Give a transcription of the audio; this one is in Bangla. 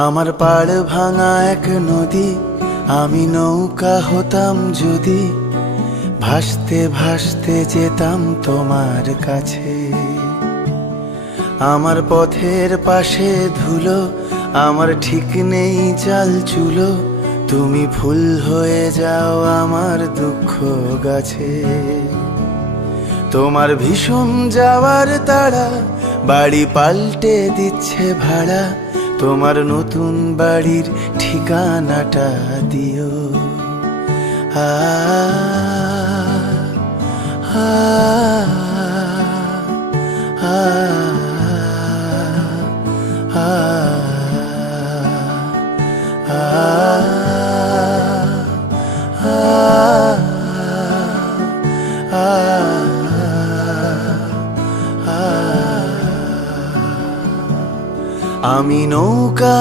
আমার পাড় ভাঙা এক নদী, আমি নৌকা হতাম যদি, ভাসতে ভাসতে যেতাম তোমার কাছে। আমার পথের পাশে ধুলো, আমার ঠিক নেই চাল চুলো, তুমি ফুল হয়ে যাও আমার দুঃখ গাছে। তোমার ভীষণ যাওয়ার তাড়া বাড়ি পাল্টে দিচ্ছে ভাড়া, তোমার নতুন বাড়ির ঠিকানাটা দিও। আ আ আ আমি নৌকা